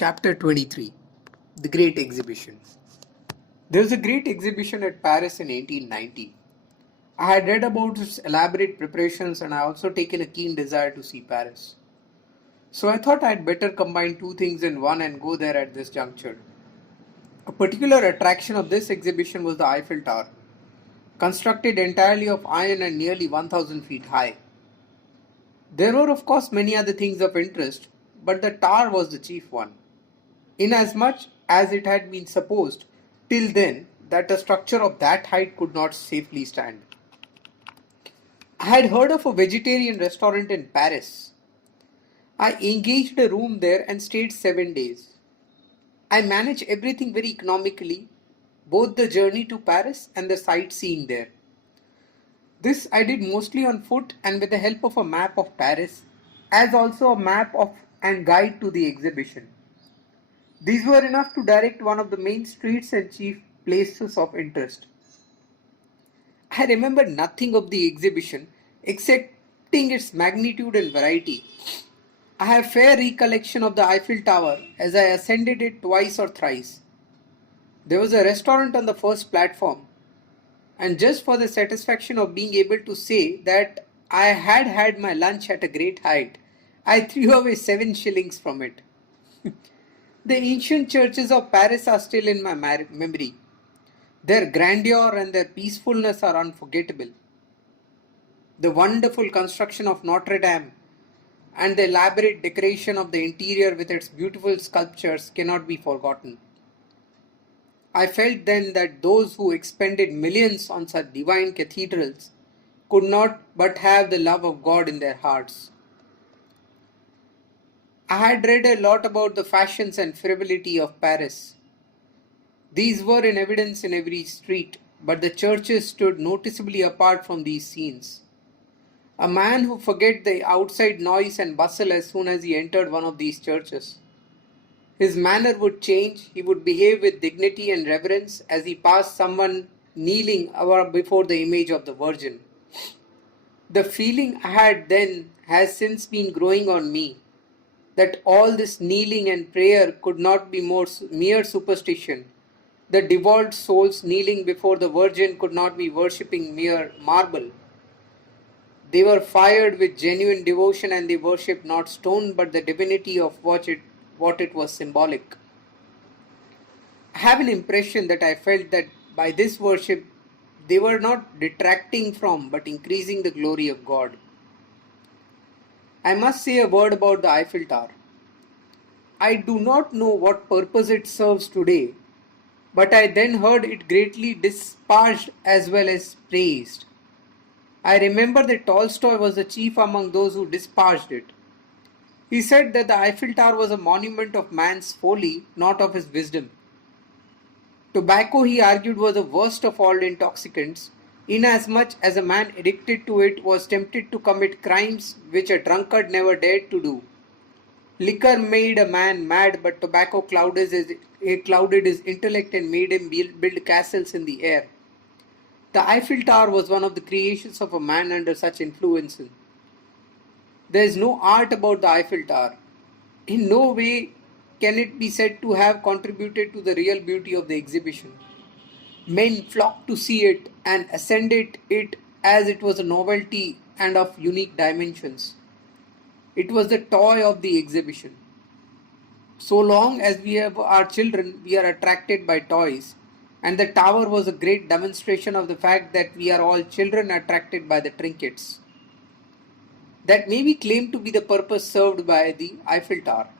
Chapter 23 The Great Exhibition. There was a great exhibition at Paris in 1890. I had read about its elaborate preparations and I also taken a keen desire to see Paris. So I thought I'd better combine two things in one and go there at this juncture. A particular attraction of this exhibition was the Eiffel Tower, constructed entirely of iron and nearly 1000 feet high. There were, of course, many other things of interest, but the tower was the chief one, inasmuch as it had been supposed till then that a structure of that height could not safely stand. I had heard of a vegetarian restaurant in Paris. I engaged a room there and stayed 7 days. I managed everything very economically, both the journey to Paris and the sightseeing there. This I did mostly on foot and with the help of a map of Paris, as also a map of and guide to the exhibition. These were enough to direct one of the main streets and chief places of interest. I remember nothing of the exhibition excepting its magnitude and variety. I have fair recollection of the Eiffel Tower as I ascended it twice or thrice. There was a restaurant on the first platform, and just for the satisfaction of being able to say that I had had my lunch at a great height, I threw away 7 shillings from it. The ancient churches of Paris are still in my memory. Their grandeur and their peacefulness are unforgettable. The wonderful construction of Notre Dame and the elaborate decoration of the interior with its beautiful sculptures cannot be forgotten. I felt then that those who expended millions on such divine cathedrals could not but have the love of God in their hearts. I had read a lot about the fashions and frivolity of Paris. These were in evidence in every street, but the churches stood noticeably apart from these scenes. A man who forget the outside noise and bustle as soon as he entered one of these churches. His manner would change, he would behave with dignity and reverence as he passed someone kneeling before the image of the Virgin. The feeling I had then has since been growing on me, that all this kneeling and prayer could not be mere superstition. The devout souls kneeling before the Virgin could not be worshipping mere marble. They were fired with genuine devotion and they worshipped not stone but the divinity of what it was symbolic. I have an impression that I felt that by this worship they were not detracting from but increasing the glory of God. I must say a word about the Eiffel Tower. I do not know what purpose it serves today, but I then heard it greatly disparaged as well as praised. I remember that Tolstoy was the chief among those who disparaged it. He said that the Eiffel Tower was a monument of man's folly, not of his wisdom. Tobacco, he argued, was the worst of all intoxicants, inasmuch as a man addicted to it was tempted to commit crimes which a drunkard never dared to do. Liquor made a man mad, but tobacco clouded his intellect and made him build castles in the air. The Eiffel Tower was one of the creations of a man under such influences. There is no art about the Eiffel Tower. In no way can it be said to have contributed to the real beauty of the exhibition. Men flocked to see it and ascended it as it was a novelty and of unique dimensions. It was the toy of the exhibition. So long as we have our children, we are attracted by toys, and the tower was a great demonstration of the fact that we are all children attracted by the trinkets. That may be claimed to be the purpose served by the Eiffel Tower.